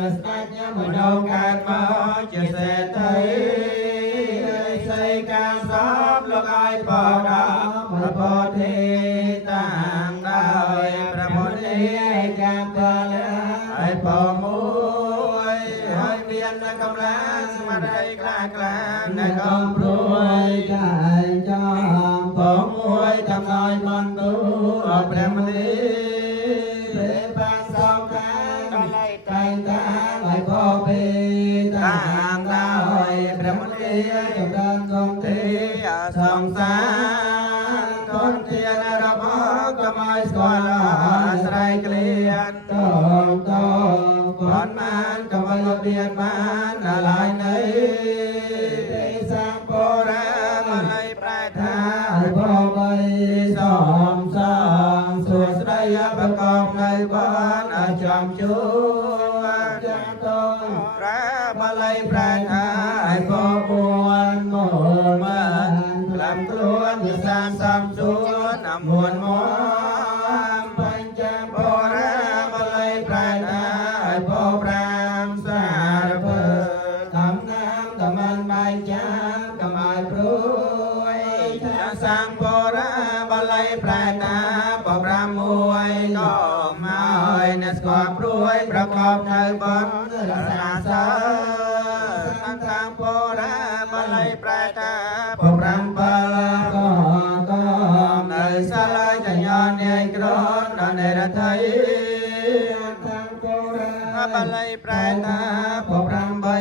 ស្ដេចមនោកើតមកជាសេដ្ឋីសីកាសពលោកឲ្យបដោប្រពោធិតាំងដោយប្រមុនីកម្មពលឲ្យពមួយឲ្យមានកម្លាំងស្មារតីក្លាក្លានៅកំព្រួយកាយចំពមួយតំណយមន្តូអត់ព្រះមនី តែងតាឲ្យបបេតាំងដោយព្រះមនីចម្រើនសង្ឃេសង្សារកូនធានរបស់កុំឲ្យស្គាល់ស្រ័យក្លៀនតងបនមានកុំឲ្យលបៀនបានឡើយនៃទេសពរាមល័យប្រែថាឲ្យបបេសំសងសួស្ដីប្រកបនៅបានឲ្យចំជួល័យប្រាជ្ញាឲ្យបបួនមកបានក្លាំខ្លួនជាសានសំសួនអមួនមកបញ្ចាំបរាបល័យប្រាជ្ញាឲ្យបប្រាំសារពើតំណាមតមិនបាយចាំកំឲ្យព្រួយចាសាំងបរាបល័យប្រាជ្ញាបប្រាំមួយក៏មកឲ្យអ្នកស្គាល់ព្រួយប្រកបនៅបនរសាសើតាំងបរាមល័យប្រែតាបប្រាំបលក៏នៅសាលចញ្ញនាយក្រនដល់នៃរដ្ឋីតាំងបរាមល័យប្រែតាបប្រាំបី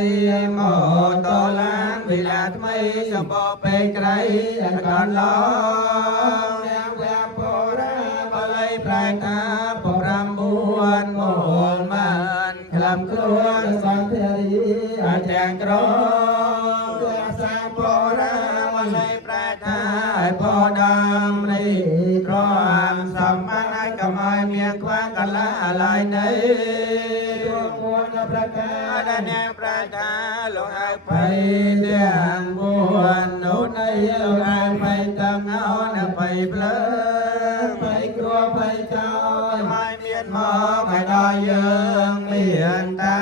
មកតឡានវិលាថ្មីសម្បពេកក្រៃកនឡងអ្នកវៈបរាមល័យប្រែតាបប្រាំបួនមកបានក្លាំខ្លួនសន្ធារីអាចទាំងក្រសាបរាមល័យប្រែថាឲ្យបដាមនេះក្រមសម្បត្តិឲ្យកុំឲ្យមានខ្វះកលាឡើយនៃរួងមួនប្រការដែលអ្នកប្រែថាលោកឲ្យភ័យទាំងពួននោះនៃលោកឲ្យភ័យទាំងអោនភ័យភ្លើភ័យគ្រោះភ័យចោលឲ្យមានមកឲ្យដល់យើងមានតែ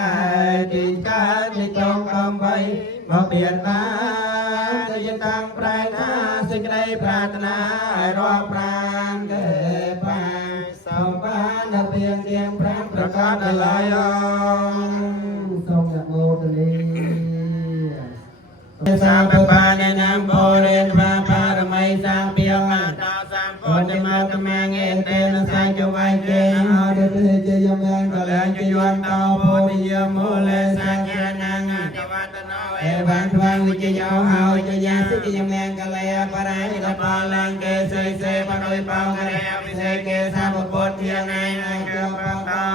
ទីកើតទីចងកំបីមកពៀនបានទៅតាំងប្រែថាសេចក្តីប្រាថ្នាឲ្យរាប់ប្រានគេបានសំបានដល់ពីងទៀងប្រាំប្រកាសដល់ឡាយសូមយមោទនីសាបបាននាមបរិទ្វាបារមីសាពីអមតាសាមពុទ្ធមតមងេតេនសញ្ចវៃគេអរទេជយមងកលែងយន្តោពុទ្ធយមូលេសញ្ញនាងកវតនោអេបានថ្វាងវិជ្ជយោហើយជយាសិទ្ធិយមងកលែបរាយកបលង្កេសេសេបដោយបោករេអភិសេកេសាមពុទ្ធធានៃអង្គបតោ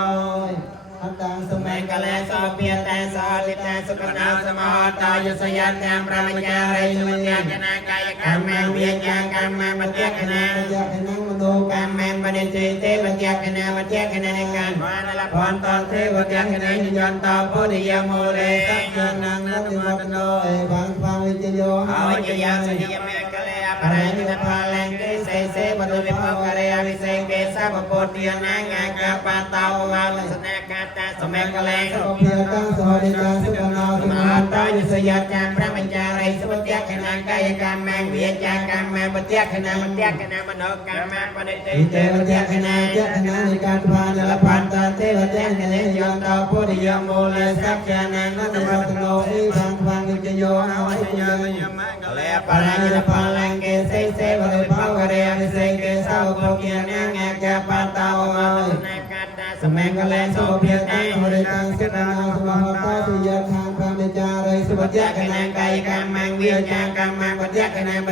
អតាំងសម័យកលែសោពាតែសោលិតាសុខណាសមតយសយតាមប្រមញ្ញារិសុវិញ្ញាចនាកាយកម្មវិញ្ញាកម្មមតិកណាយៈនឹងមនោកម្មបនិទេទេវតិកណាមតិកណានៃការបានលភន្តទេវតិកណាយន្តោពុទ្ធយមូលេសច្ចនាននមតនោអេបាងស្វាវិជ្ជយោហើយជាយាសិយមេកលែបរិយិតផលង្កេសេសេបទុវិភវរេអវិសេកេសាបពុទ្ធធានាងកបតោវលសនាកាតាសម័យកលែសុភាតាសោរិតាសុខនោសមតយសយតាមប្រមញ្ញារិសុវិញ្ញាចនាកាយកម្មវិញ្ញាកម្មបតិកណាមតិកណាមនោកម្មបនិទេទេវតិកណាចតនានិកាបានលភន្តទេវតិកណាយន្តោពុទ្ធយមូលេសច្ចនាននមតនោអ៊ីខាងខ្វាងវិជ្ជយោអវយយមកលែបរិយិតផលង្កេសេសេវរិភវរេអវិសេកេសោពុទ្ធធានាងកបតោវលសនាកាតាសម័យកលែសុភាតាហរិតាសិទ្ធិនាសមហតតិយខាងប្រមចារិសុវតិកណាកាយកម្មវិញ្ញាកម្មបតិកណាម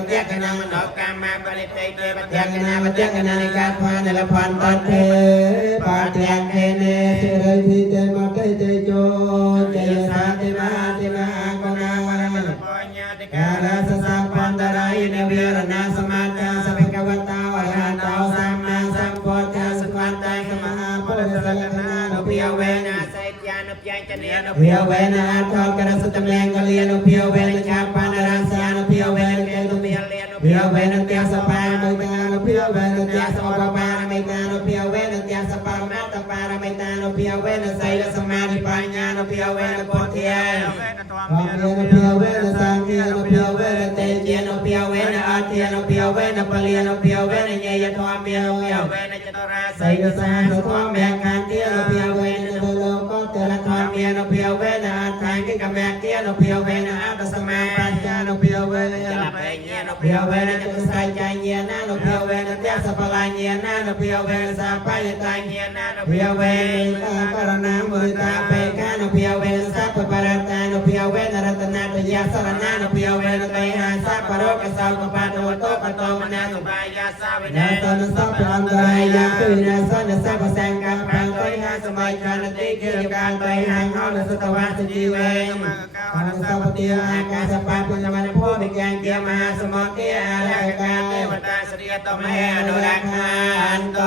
នោកម្មបរិទេទេបតិកណានិកាផានលភន្តទេបាតយខេនេសិរិធិទេមតិទេជោចយសាតិមាកណាវរមលបញ្ញាតិការសសបណ្ដរៃនវិរណសមាតាសវិកវតាវរហតោសម្មាសម្ពុទ្ធសក្វន្តសមហាពុទ្ធសលណានុភិយវេណាសេត្យានុព្យចនេនុភិយវេណាអថករសតមលេងកលៀនុភិយវេណាចាបានរាសានុភិយវេណាកេតុភិយលេនុភិយវេណាទសបានុភិយវេណាទសបបារមេតានុភិយវេណាទសបមតបារមេតានុភិយ ยวเวนไซและสมาธิปัญญาโนเพียวเวนปนเทียนความเพียรเพียวเวนสังเพียรเพียวเวนเตเจียนเพียวเวนอาเทียนเพียวเวนปเลียนเพียวเวนเยยทวามเพียวเพียวเวนจตุราไซกสาสทวามแบกการเทียนเพียวเวนเทโลก็เตระทวามเพียนเพียวเวนอาทางกิกแบกเทียนเพียวเวนอาตสมาปัญญาเพียวเวนจะละเพียนเพียวเวนจตุสัจจเยนาเพียวเวนเตสปลาเยนาเพียวเวนสาปายตาเยนาเพียวเวนกรณามุตาเปกานเพียวเวนสัพปะรัตานเพียวเวนรัตนาตยาสรณานเพียวเวนเตหาสัพปะโรกสาวกปาโตโตปโตมนาสุปายาสาวินาสนสัพพันตรายาปินาสนสัพสังกัปปังเตหาสมัยกานติเกี่ยวการเตหาเขาสตวาสจีเวงอนุสัพเตียอากาศปาปุญญมันโพธิแกงเกียมหาสมติอาราการเทวตาสริยตมเหอนุรักขันโต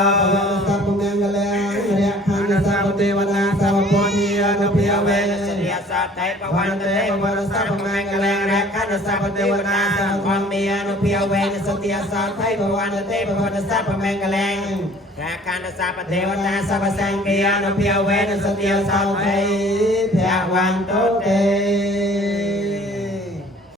สัพพมังกะลังเรียขันสัพเทวตาสัพโพธิอนุเพียวเวสริยสัพไตปวันเตปวันสัพพมังกะลังเรียขันสัพเทวตาสัพความมีอนุเพียวเวสติยสัพไตปวันเตปวันสัพพมังกะลังเรียขันสัพเทวตาสัพสังเกียอนุเพียวเวสติยสัพไตเพียวันโตเต